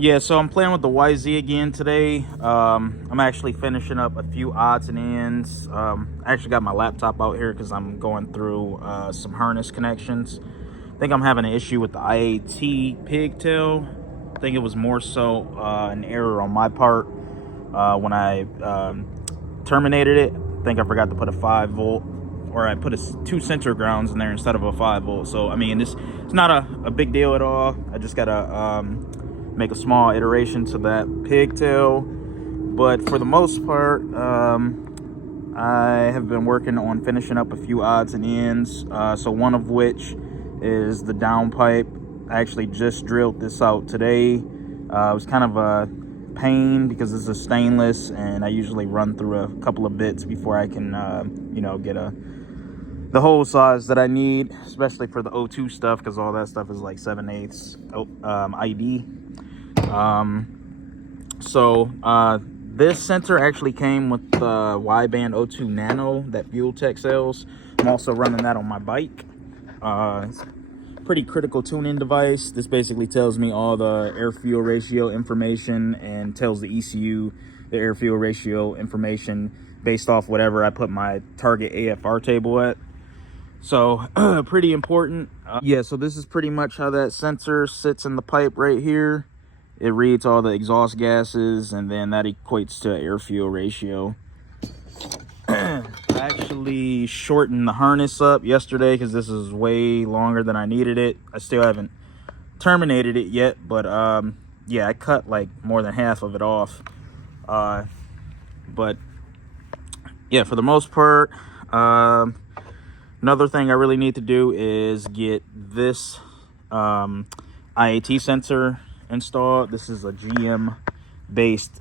Yeah, so I'm playing with the YZ again today. I'm actually finishing up a few odds and ends. I actually got my laptop out here because I'm going through some harness connections. I think I'm having an issue with the IAT pigtail. I think it was more so an error on my part when I terminated it. I think I forgot to put a 5 volt, or I put two sensor grounds in there instead of a 5 volt. So I mean, it's not a big deal at all. I just gotta make a small iteration to that pigtail. But for the most part, I have been working on finishing up a few odds and ends. So one of which is the downpipe. I actually just drilled this out today. It was kind of a pain because this is stainless, and I usually run through a couple of bits before I can, get the hole size that I need, especially for the O2 stuff, because all that stuff is like 7/8 ID. This sensor actually came with the Y-band O2 Nano that Fuel Tech sells. I'm also running that on my bike. It's a pretty critical tuning device. This basically tells me all the air-fuel ratio information and tells the ECU the air-fuel ratio information based off whatever I put my target AFR table at. So pretty important. Yeah, so this is pretty much how that sensor sits in the pipe right here. It reads all the exhaust gases, and then that equates to air-fuel ratio. I actually shortened the harness up yesterday because this is way longer than I needed it. I still haven't terminated it yet, but yeah, I cut like more than half of it off. But yeah, for the most part, another thing I really need to do is get this IAT sensor installed. This is a GM based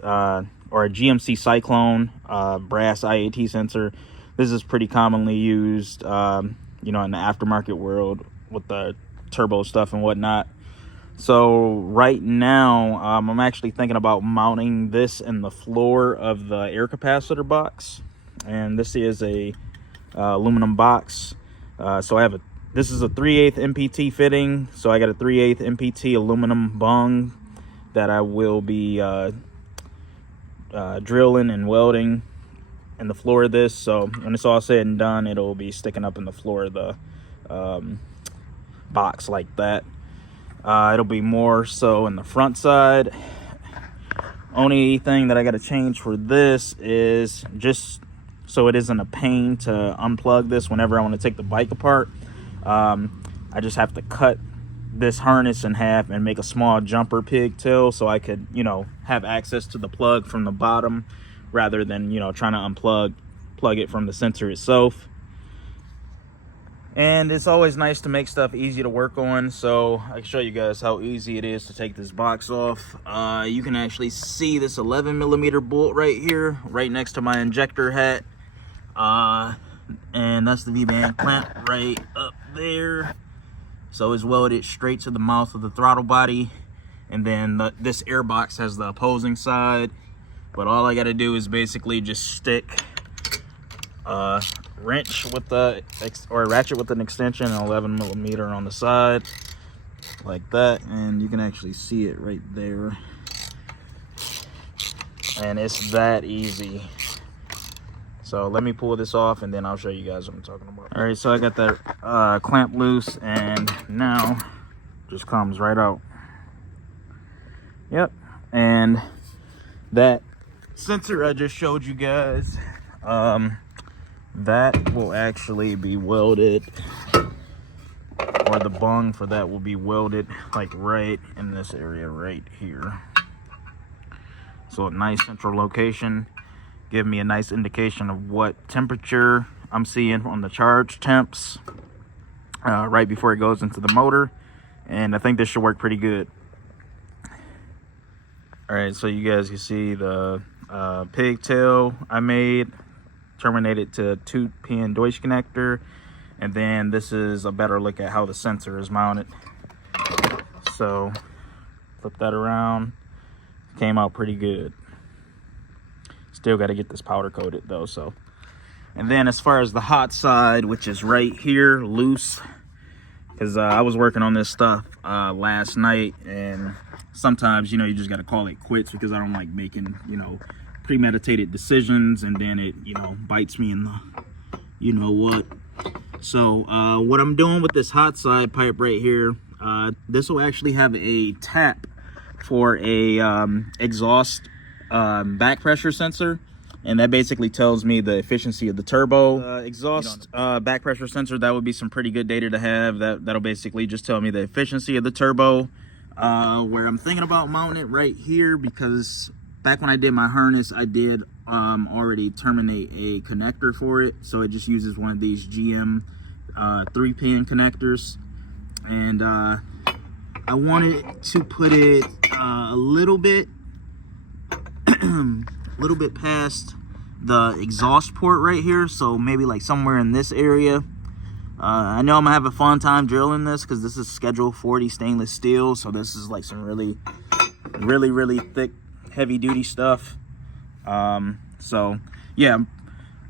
or a GMC Cyclone brass IAT sensor. This is pretty commonly used in the aftermarket world with the turbo stuff and whatnot. So right now I'm actually thinking about mounting this in the floor of the air capacitor box, and this is a aluminum box. So I have this is a 3/8 MPT fitting, so I got a 3/8 MPT aluminum bung that I will be drilling and welding in the floor of this. So when it's all said and done, it'll be sticking up in the floor of the box like that. It'll be more so in the front side. Only thing that I got to change for this is just so it isn't a pain to unplug this whenever I want to take the bike apart. I just have to cut this harness in half and make a small jumper pigtail so I could, have access to the plug from the bottom rather than, trying to plug it from the sensor itself. And it's always nice to make stuff easy to work on, so I can show you guys how easy it is to take this box off. You can actually see this 11mm bolt right here, right next to my injector hat. And that's the V-band clamp right up there. So it's welded straight to the mouth of the throttle body. And then this air box has the opposing side. But all I got to do is basically just stick a wrench with or a ratchet with an extension, and 11mm on the side, like that. And you can actually see it right there. And it's that easy. So let me pull this off and then I'll show you guys what I'm talking about. All right, so I got that clamp loose, and now just comes right out. Yep, and that sensor I just showed you guys, that will actually be welded, or the bung for that will be welded like right in this area right here. So a nice central location. Give me a nice indication of what temperature I'm seeing on the charge temps right before it goes into the motor, and I think this should work pretty good. All right, so you guys can see the pigtail I made, terminated to 2-pin Deutsch connector, and then this is a better look at how the sensor is mounted. So flip that around, came out pretty good. Still got to get this powder coated though. So, and then as far as the hot side, which is right here, loose, because I was working on this stuff last night, and sometimes, you know, you just got to call it quits because I don't like making, you know, premeditated decisions, and then it, you know, bites me in the, you know what. So what I'm doing with this hot side pipe right here, this will actually have a tap for a exhaust back pressure sensor, and that basically tells me the efficiency of the turbo. Exhaust back pressure sensor, that would be some pretty good data to have. That'll basically just tell me the efficiency of the turbo. Where I'm thinking about mounting it right here, because back when I did my harness, I did already terminate a connector for it, so it just uses one of these GM 3-pin connectors, and I wanted to put it a little bit past the exhaust port right here, so maybe like somewhere in this area. I know I'm gonna have a fun time drilling this because this is Schedule 40 stainless steel, so this is like some really thick, heavy duty stuff. So yeah,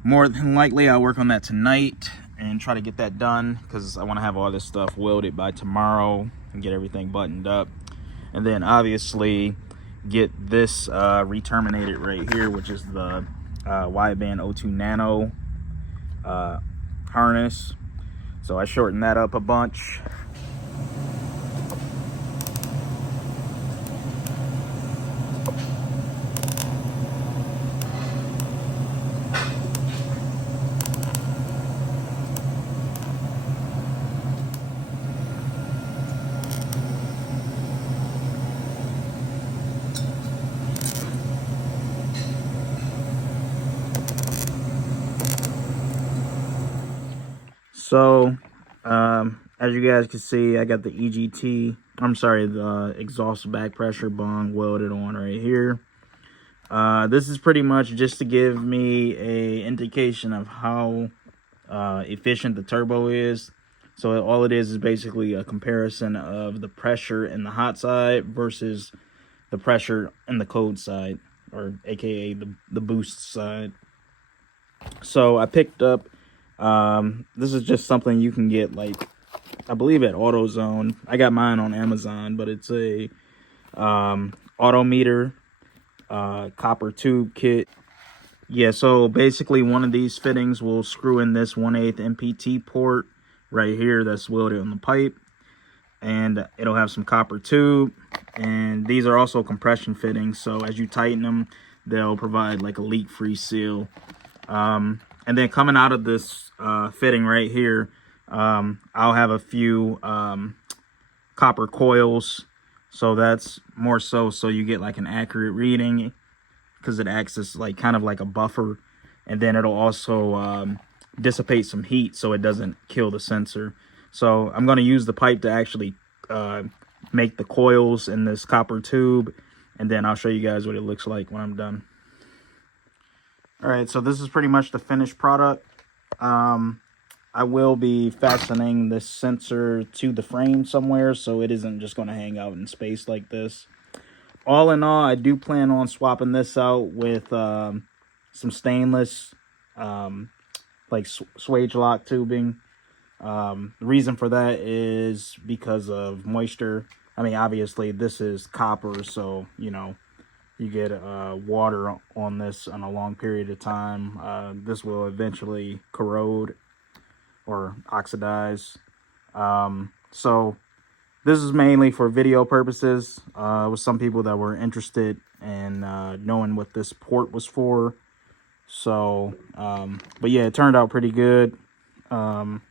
more than likely I'll work on that tonight and try to get that done, because I want to have all this stuff welded by tomorrow and get everything buttoned up, and then obviously get this re-terminated right here, which is the Y-band O2 Nano harness. So I shortened that up a bunch. So, as you guys can see, I got the the exhaust back pressure bung welded on right here. This is pretty much just to give me a indication of how efficient the turbo is. So all it is basically a comparison of the pressure in the hot side versus the pressure in the cold side, or aka the boost side. So I picked up, this is just something you can get, like, I believe at AutoZone. I got mine on Amazon, but it's a autometer copper tube kit. Yeah, so basically one of these fittings will screw in this 1/8 MPT port right here that's welded on the pipe, and it'll have some copper tube, and these are also compression fittings, so as you tighten them, they'll provide like a leak-free seal. And then coming out of this fitting right here, I'll have a few copper coils, so that's more so you get like an accurate reading, because it acts as like kind of like a buffer, and then it'll also dissipate some heat so it doesn't kill the sensor. So I'm going to use the pipe to actually make the coils in this copper tube, and then I'll show you guys what it looks like when I'm done. All right, so this is pretty much the finished product. I will be fastening this sensor to the frame somewhere, so it isn't just going to hang out in space like this. All in all, I do plan on swapping this out with some stainless, like swage lock tubing. The reason for that is because of moisture. I mean, obviously this is copper, so, you know, you get water on this on a long period of time. This will eventually corrode or oxidize. So this is mainly for video purposes, with some people that were interested in knowing what this port was for. So, but yeah, it turned out pretty good. But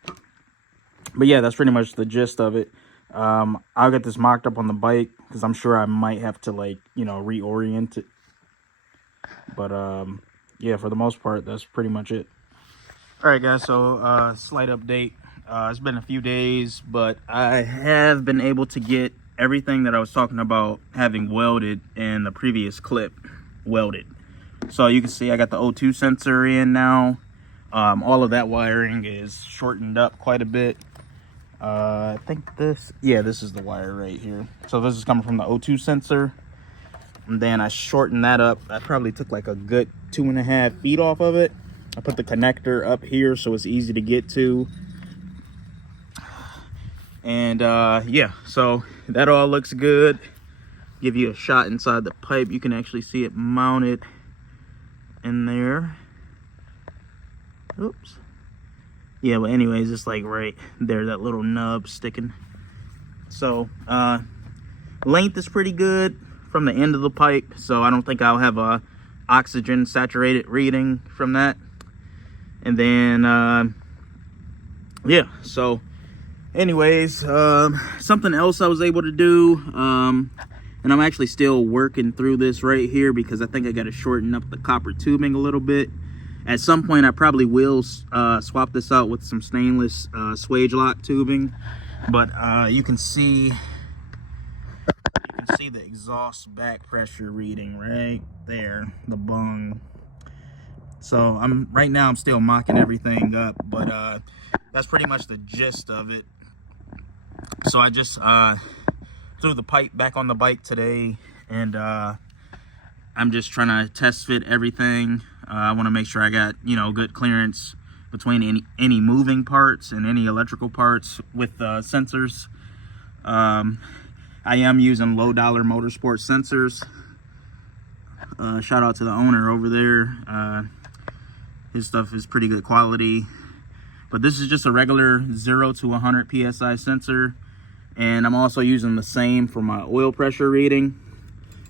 yeah, that's pretty much the gist of it. I'll get this mocked up on the bike, because I'm sure I might have to, like, you know, reorient it. But yeah, for the most part, that's pretty much it. All right, guys, so slight update. It's been a few days, but I have been able to get everything that I was talking about having welded in the previous clip welded. So you can see I got the O2 sensor in now. All of that wiring is shortened up quite a bit. I think this is the wire right here. So this is coming from the O2 sensor, and then I shortened that up. I probably took like a good 2.5 feet off of it. I put the connector up here so it's easy to get to, And yeah, so that all looks good. Give you a shot inside the pipe. You can actually see it mounted in there. Oops. Yeah, but anyways, it's like right there, that little nub sticking. So length is pretty good from the end of the pipe, so I don't think I'll have a oxygen saturated reading from that. And then yeah, so anyways, something else I was able to do, and I'm actually still working through this right here because I think I got to shorten up the copper tubing a little bit. At some point I probably will swap this out with some stainless swage lock tubing, but you can see the exhaust back pressure reading right there, the bung. So right now I'm still mocking everything up, but that's pretty much the gist of it. So I just threw the pipe back on the bike today, and I'm just trying to test fit everything. I want to make sure I got, you know, good clearance between any moving parts and any electrical parts with sensors. I am using low dollar motorsport sensors. Shout out to the owner over there. His stuff is pretty good quality. But this is just a regular 0 to 100 PSI sensor. And I'm also using the same for my oil pressure reading.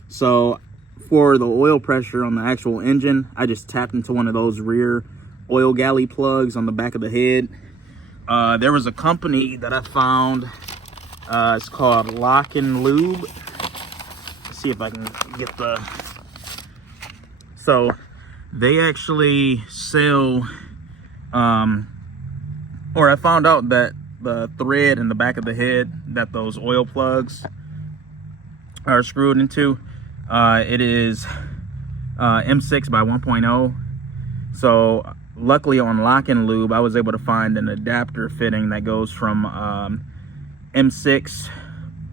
So for the oil pressure on the actual engine, I just tapped into one of those rear oil galley plugs on the back of the head. There was a company that I found. It's called Lock and Lube. Let's see if I can get the... So they actually sell, or I found out that the thread in the back of the head that those oil plugs are screwed into, it is M6 by 1.0. So luckily on Lock and Lube, I was able to find an adapter fitting that goes from M6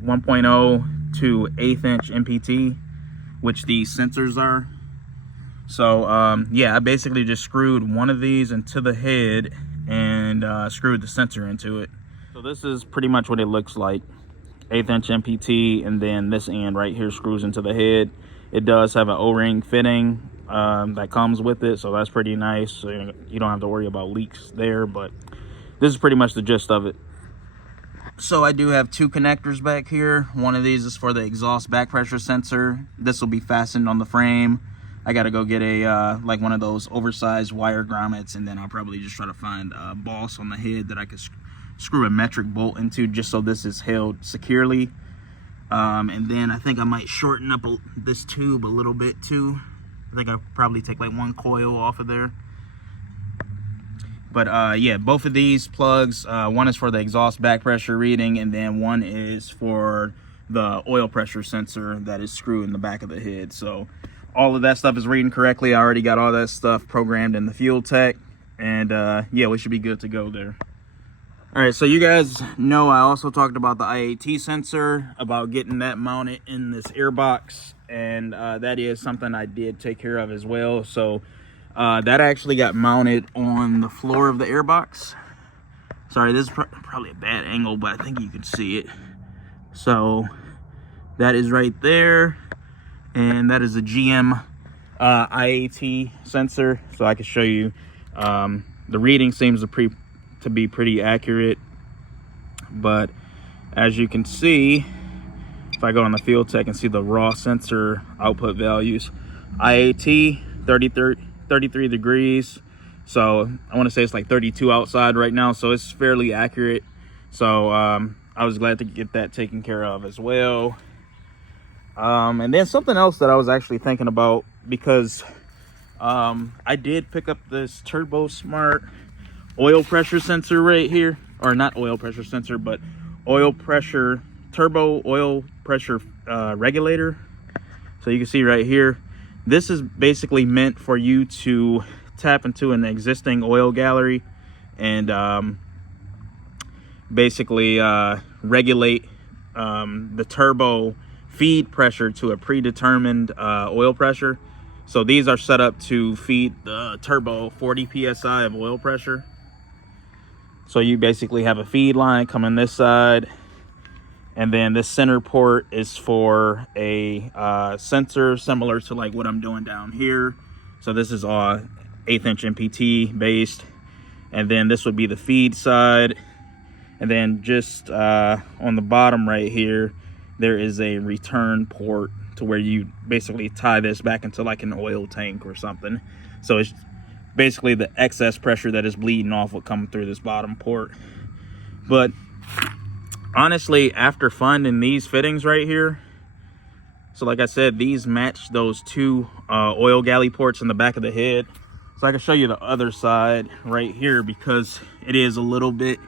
1.0 to 1/8 inch MPT, which these sensors are. So yeah, I basically just screwed one of these into the head and screwed the sensor into it. So this is pretty much what it looks like. 1/8 inch MPT, and then this end right here screws into the head. It does have an O-ring fitting that comes with it, so that's pretty nice. So you don't have to worry about leaks there, but this is pretty much the gist of it. So I do have two connectors back here. One of these is for the exhaust back pressure sensor. This will be fastened on the frame. I gotta go get a like one of those oversized wire grommets, and then I'll probably just try to find a boss on the head that I could screw a metric bolt into, just so this is held securely. And then I think I might shorten up this tube a little bit too. I think I'll probably take like one coil off of there. But yeah, both of these plugs, one is for the exhaust back pressure reading, and then one is for the oil pressure sensor that is screwed in the back of the head. So all of that stuff is reading correctly. I already got all that stuff programmed in the fuel tech, and yeah, we should be good to go there. All right, so you guys know I also talked about the IAT sensor, about getting that mounted in this air box, and that is something I did take care of as well. So that actually got mounted on the floor of the air box. Sorry, this is probably a bad angle, but I think you can see it. So that is right there, and that is a GM IAT sensor. So I can show you. The reading seems to be pretty accurate, but as you can see, if I go on the field tech and see the raw sensor output values, IAT 33 degrees. So I want to say it's like 32 outside right now, so it's fairly accurate. So I was glad to get that taken care of as well. And then something else that I was actually thinking about, because I did pick up this Turbo Smart oil pressure sensor right here, or not oil pressure sensor, but oil pressure, turbo oil pressure regulator. So you can see right here, this is basically meant for you to tap into an existing oil gallery and basically regulate the turbo feed pressure to a predetermined oil pressure. So these are set up to feed the turbo 40 psi of oil pressure. So you basically have a feed line coming this side, and then this center port is for a sensor similar to like what I'm doing down here. So this is all 1/8 inch MPT based, and then this would be the feed side. And then just on the bottom right here, there is a return port to where you basically tie this back into like an oil tank or something. So it's basically the excess pressure that is bleeding off will come through this bottom port. But honestly, after finding these fittings right here, so like I said, these match those two oil galley ports in the back of the head. So I can show you the other side right here because it is a little bit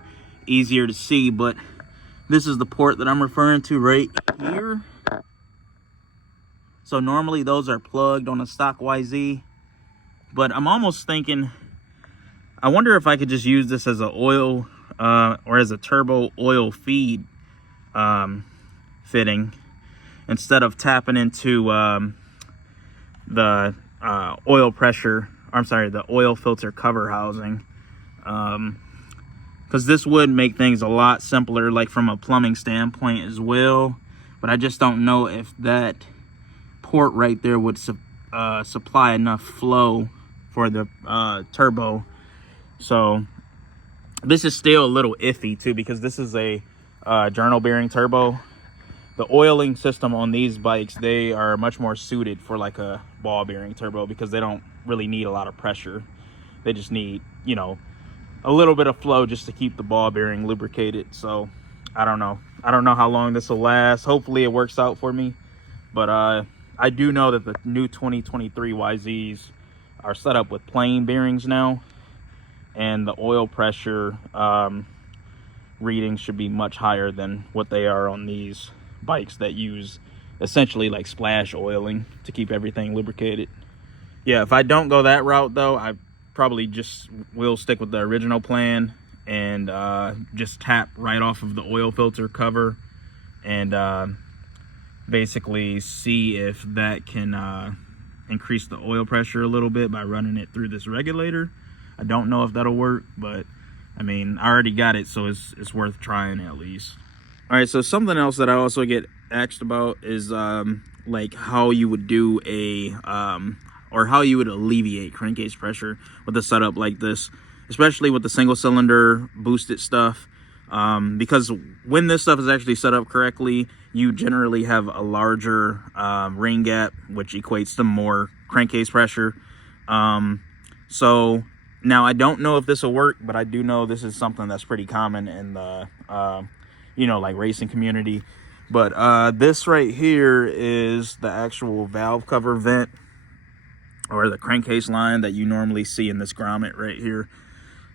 easier to see, but this is the port that I'm referring to right here. So normally those are plugged on a stock YZ, but I'm almost thinking, I wonder if I could just use this as a oil or as a turbo oil feed fitting instead of tapping into the oil pressure, I'm sorry, the oil filter cover housing, because this would make things a lot simpler, like from a plumbing standpoint as well. But I just don't know if that port right there would supply enough flow for the turbo. So this is still a little iffy too, because this is a journal bearing turbo. The oiling system on these bikes, they are much more suited for like a ball bearing turbo because they don't really need a lot of pressure. They just need, you know, a little bit of flow just to keep the ball bearing lubricated. So I don't know how long this will last. Hopefully it works out for me, but I do know that the new 2023 YZs are set up with plain bearings now, and the oil pressure readings should be much higher than what they are on these bikes that use essentially like splash oiling to keep everything lubricated. Yeah, if I don't go that route though, I probably just will stick with the original plan and just tap right off of the oil filter cover and basically see if that can increase the oil pressure a little bit by running it through this regulator. I don't know if that'll work, but I mean, I already got it, so it's worth trying at least. All right, so something else that I also get asked about is like how you would do a or how you would alleviate crankcase pressure with a setup like this, especially with the single cylinder boosted stuff, because when this stuff is actually set up correctly, you generally have a larger ring gap, which equates to more crankcase pressure. So now I don't know if this will work, but I do know this is something that's pretty common in the you know, like racing community. But this right here is the actual valve cover vent, or the crankcase line that you normally see in this grommet right here.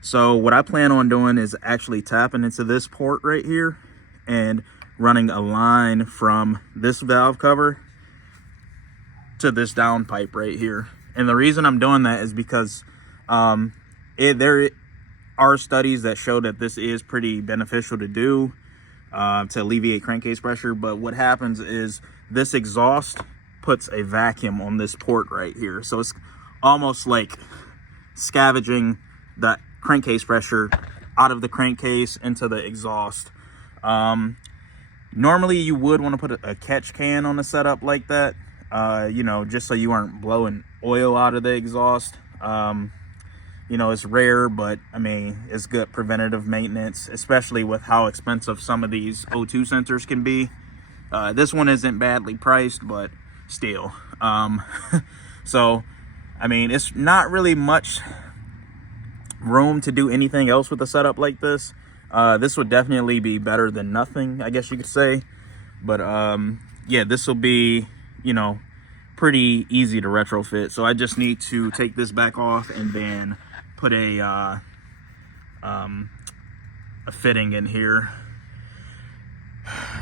So what I plan on doing is actually tapping into this port right here and running a line from this valve cover to this downpipe right here. And the reason I'm doing that is because there are studies that show that this is pretty beneficial to do to alleviate crankcase pressure. But what happens is this exhaust puts a vacuum on this port right here, so it's almost like scavenging the crankcase pressure out of the crankcase into the exhaust. Normally you would want to put a catch can on a setup like that, you know, just so you aren't blowing oil out of the exhaust. You know, it's rare, but I mean, it's good preventative maintenance, especially with how expensive some of these O2 sensors can be. This one isn't badly priced, but still. So I mean, it's not really much room to do anything else with a setup like this. This would definitely be better than nothing, I guess you could say. But yeah, this will be, you know, pretty easy to retrofit. So I just need to take this back off and then put a fitting in here.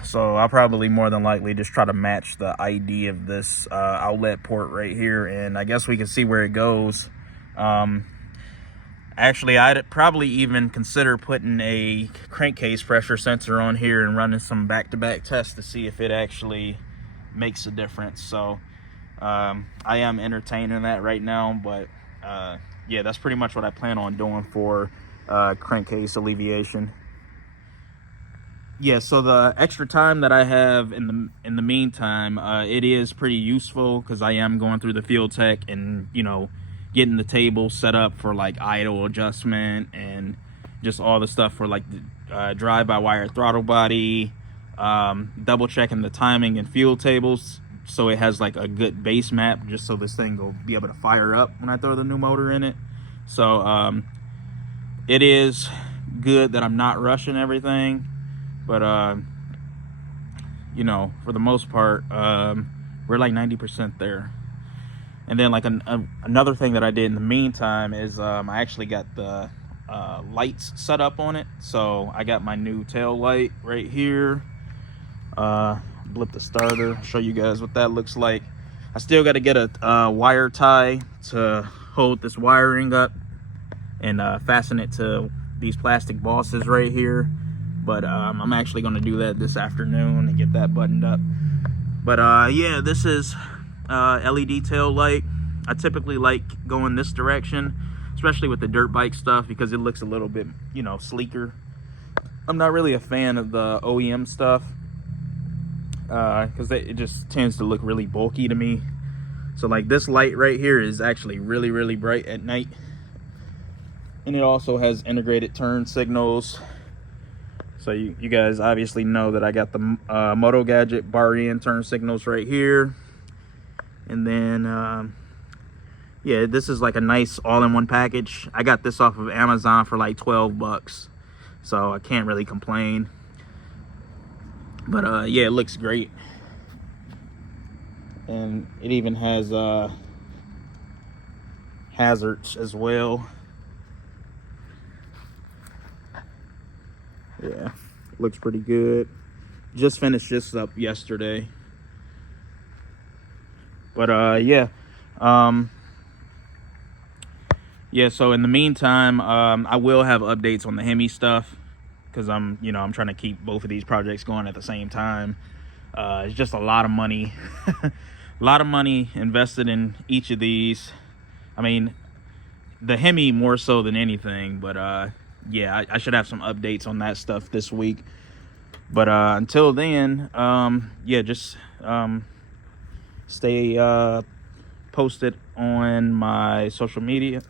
So I'll probably more than likely just try to match the ID of this outlet port right here, and I guess we can see where it goes. Actually, I'd probably even consider putting a crankcase pressure sensor on here and running some back-to-back tests to see if it actually makes a difference. So I am entertaining that right now, but yeah, that's pretty much what I plan on doing for crankcase alleviation. Yeah, so the extra time that I have in the meantime, it is pretty useful because I am going through the Fuel Tech and, you know, getting the table set up for like idle adjustment and just all the stuff for like the drive-by-wire throttle body, double checking the timing and fuel tables so it has like a good base map, just so this thing will be able to fire up when I throw the new motor in it. So it is good that I'm not rushing everything, but you know, for the most part, we're like 90% there. And then like another thing that I did in the meantime is I actually got the lights set up on it. So I got my new tail light right here. Blip the starter, show you guys what that looks like. I still got to get a wire tie to hold this wiring up and fasten it to these plastic bosses right here, but I'm actually going to do that this afternoon and get that buttoned up. But yeah, this is LED tail light. I typically like going this direction, especially with the dirt bike stuff, because it looks a little bit, you know, sleeker. I'm not really a fan of the OEM stuff because it just tends to look really bulky to me. So like this light right here is actually really, really bright at night. And it also has integrated turn signals. So you guys obviously know that I got the Moto Gadget bar in turn signals right here. And then, yeah, this is like a nice all-in-one package. I got this off of Amazon for like 12 bucks. So I can't really complain. But yeah, it looks great. And it even has hazards as well. Yeah, looks pretty good. Just finished this up yesterday. But yeah. Yeah, so in the meantime, I will have updates on the Hemi stuff, because I'm trying to keep both of these projects going at the same time. It's just a lot of money. A lot of money invested in each of these. I mean, the Hemi more so than anything, but yeah, I should have some updates on that stuff this week. But until then, yeah, just stay posted on my social media.